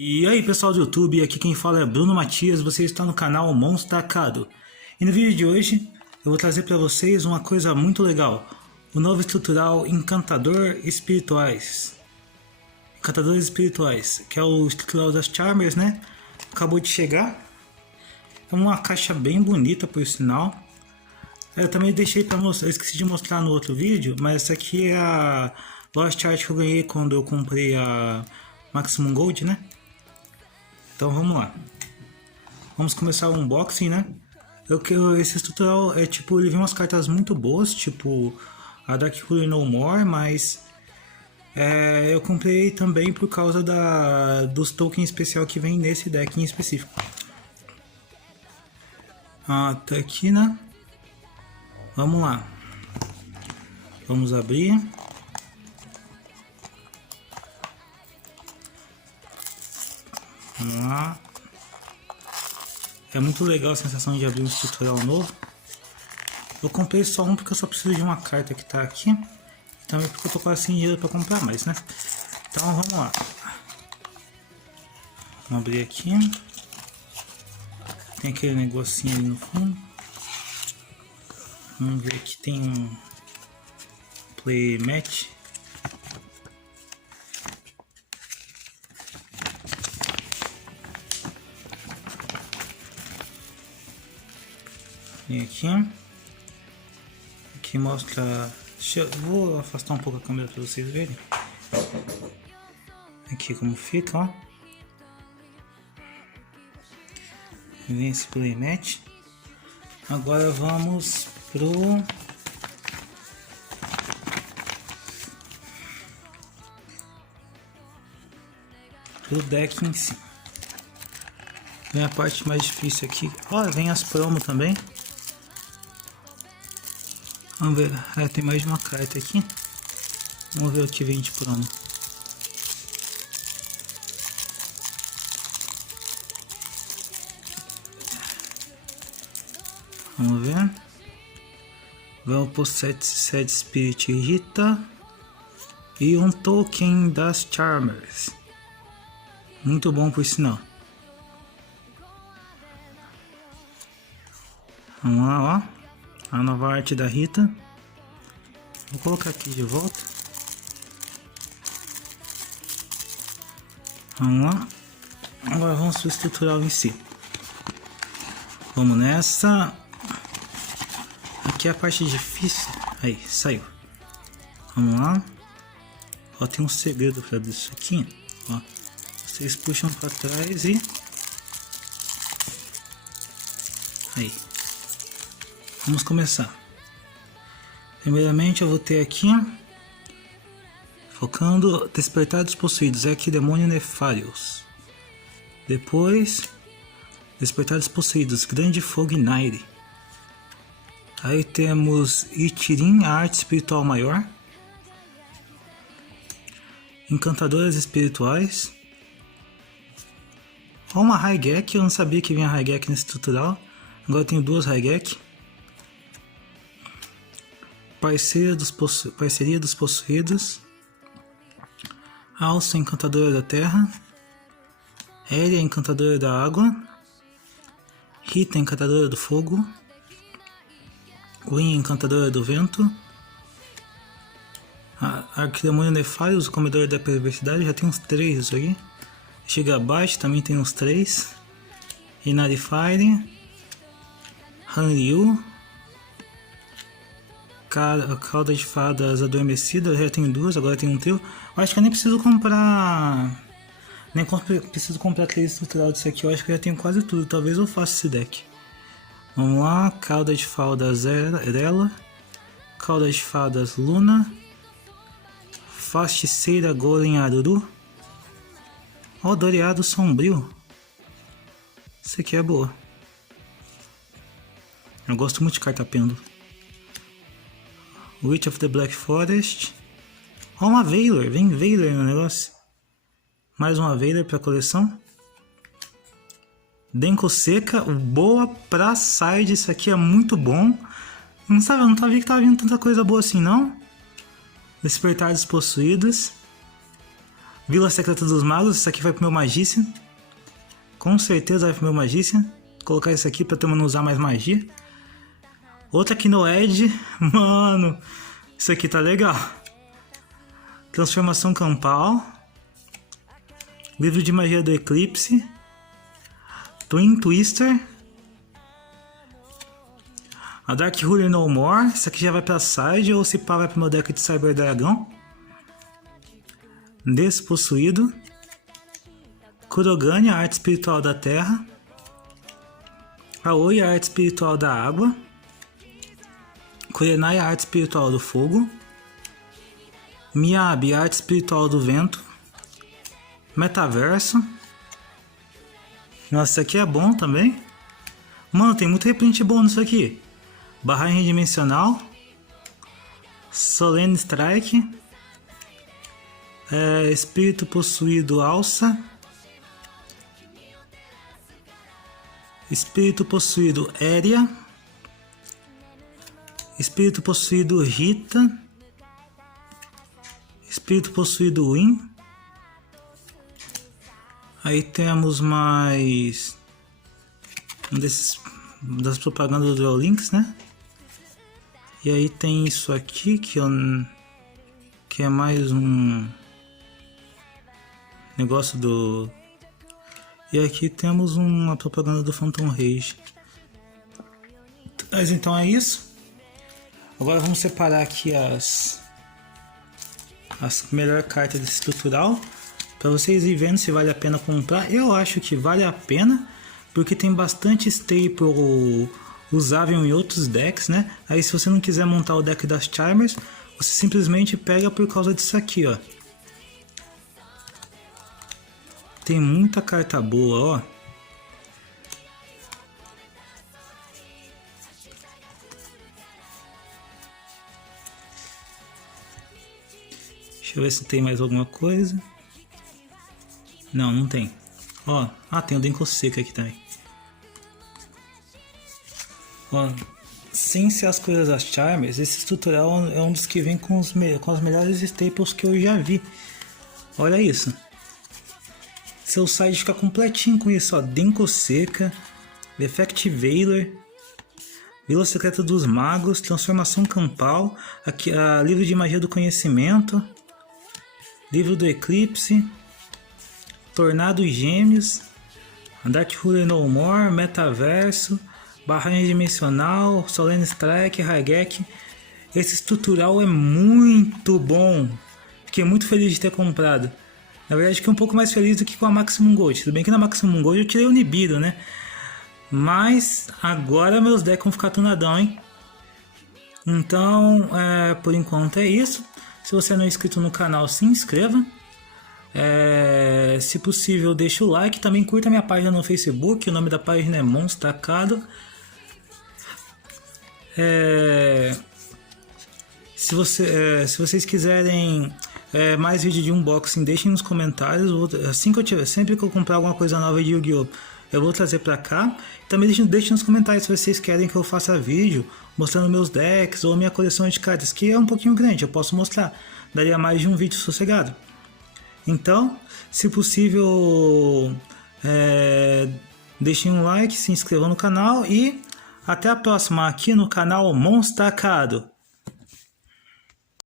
E aí pessoal do YouTube, aqui quem fala é Bruno Matias, você está no canal Monstacado. E no vídeo de hoje eu vou trazer para vocês uma coisa muito legal, o novo estrutural Encantador Espirituais. Encantadores Espirituais, que é o estrutural das Charmers, né? Acabou de chegar, é uma caixa bem bonita por sinal. Eu também deixei para mostrar, eu esqueci de mostrar no outro vídeo, mas essa aqui é a Lost Art que eu ganhei quando eu comprei a Maximum Gold, né? Então vamos lá. Vamos começar o unboxing, né? Esse estrutural é tipo, ele vem umas cartas muito boas, tipo a Dark Cooler No More, mas eu comprei também por causa dos tokens especial que vem nesse deck em específico. Tá aqui, né? Vamos lá. Vamos abrir. Vamos lá. É muito legal a sensação de abrir um estrutural novo. Eu comprei só um porque eu só preciso de uma carta que tá aqui. E também porque eu tô quase sem dinheiro para comprar mais, né? Então vamos lá. Vamos abrir aqui. Tem aquele negocinho ali no fundo. Vamos ver aqui, tem um playmat. E aqui mostra, vou afastar um pouco a câmera para vocês verem. Aqui como fica, ó. Vem esse playmat. Agora vamos pro deck em si. Vem a parte mais difícil aqui. Olha, vem as promos também. Vamos ver, tem mais de uma carta aqui. Vamos ver o que vem de promo. Vamos ver. Vamos por Sad Spirit Rita. E um token das Charmers. Muito bom por sinal. Vamos lá, ó. A nova arte da Rita. Vou colocar aqui de volta. Vamos lá. Agora vamos para o estrutural em si. Vamos nessa. Aqui é a parte difícil. Aí, saiu. Vamos lá. Ó, tem um segredo para isso aqui. Ó, vocês puxam para trás e... Aí. Vamos começar. Primeiramente eu vou ter aqui, focando Despertar dos Possuídos, Arquidemônio Nefarious. Depois, Despertar dos Possuídos, Grande Fogo Naire. Aí temos Itirin, a arte espiritual maior. Encantadoras espirituais. Ó, uma Raigeki, eu não sabia que vinha Raigeki nesse tutorial. Agora eu tenho duas Raigeki. Parceria dos Possuídos. Alça, Encantadora da Terra. Hélia, Encantadora da Água. Rita, Encantadora do Fogo. Gwen, Encantadora do Vento. Arquidemônio Nefarious, o Comedor da Perversidade. Já tem uns 3 isso aqui. Chega abaixo, também tem uns 3. Inari Fire. Hanryu. Cauda de Fadas Adormecida, eu já tenho 2, agora tenho um trio. Eu acho que eu nem preciso comprar. Preciso comprar aquele estrutural disso aqui. Eu acho que eu já tenho quase tudo. Talvez eu faça esse deck. Vamos lá. Cauda de Fadas Erela. Cauda de Fadas Luna. Fasticeira Golem Aruru. Ó, Doreado Sombrio. Isso aqui é boa. Eu gosto muito de carta pêndulo. Witch of the Black Forest. Ó, uma Veiler. Vem Veiler no negócio. Mais uma Veiler para coleção. Denko Seca. Boa pra side. Isso aqui é muito bom. Não sabia, eu não sabia que tava vindo tanta coisa boa assim, não. Despertar dos Possuídos. Vila Secreta dos Magos, isso aqui vai pro meu Magícia. Com certeza vai pro meu Magícia. Vou colocar isso aqui pra também não usar mais magia. Outra aqui no Edge. Mano, isso aqui tá legal. Transformação Campal. Livro de Magia do Eclipse. Twin Twister. A Dark Ruler No More. Isso aqui já vai pra side ou se pá vai pro meu deck de Cyber Dragão. Despossuído. Kurogane, a arte espiritual da terra. Aoi, a arte espiritual da água. Kurenai, a arte espiritual do fogo. Miyabi, a arte espiritual do vento. Metaverso. Nossa, isso aqui é bom também. Mano, tem muito reprint bom nisso aqui. Barragem Dimensional. Solene Strike. Espírito Possuído Alça. Espírito Possuído Éria. Espírito Possuído Rita. Espírito Possuído Win. Aí temos mais um desses das propagandas do Duel Links, né? E aí tem isso aqui que é mais um negócio do... E aqui temos uma propaganda do Phantom Rage. Mas então é isso. Agora vamos separar aqui as melhores cartas desse tutorial para vocês ir vendo se vale a pena comprar. Eu acho que vale a pena, porque tem bastante staple usável em outros decks, né? Aí se você não quiser montar o deck das Charmers, você simplesmente pega por causa disso aqui, ó. Tem muita carta boa, ó. Deixa eu ver se tem mais alguma coisa. Não, não tem. Ó, tem o Denko Seca aqui também. Ó, sem ser as coisas das Charmers, esse tutorial é um dos que vem com as melhores staples que eu já vi. Olha isso. Seu site fica completinho com isso, ó. Denko Seca, Effect Veiler, Vila Secreta dos Magos, Transformação Campal, aqui, Livro de Magia do Conhecimento, Livro do Eclipse, Tornado Gêmeos, Dark Ruler No More, Metaverso, Barragem Dimensional, Solene Strike, Raigeki. Esse tutorial é muito bom. Fiquei muito feliz de ter comprado. Na verdade, fiquei um pouco mais feliz do que com a Maximum Gold. Tudo bem que na Maximum Gold eu tirei o Nibiru, né? Mas agora meus decks vão ficar tunadão, hein? Então, por enquanto é isso. Se você não é inscrito no canal, se inscreva. Se possível, deixa o like. Também curta minha página no Facebook. O nome da página é Monstacado. Se vocês quiserem mais vídeo de unboxing, deixem nos comentários. Sempre que eu comprar alguma coisa nova de Yu-Gi-Oh! Eu vou trazer pra cá. Também deixem nos comentários se vocês querem que eu faça vídeo mostrando meus decks ou minha coleção de cartas, que é um pouquinho grande, eu posso mostrar. Daria mais de um vídeo sossegado. Então, se possível, deixem um like, se inscrevam no canal e até a próxima aqui no canal Monstacado.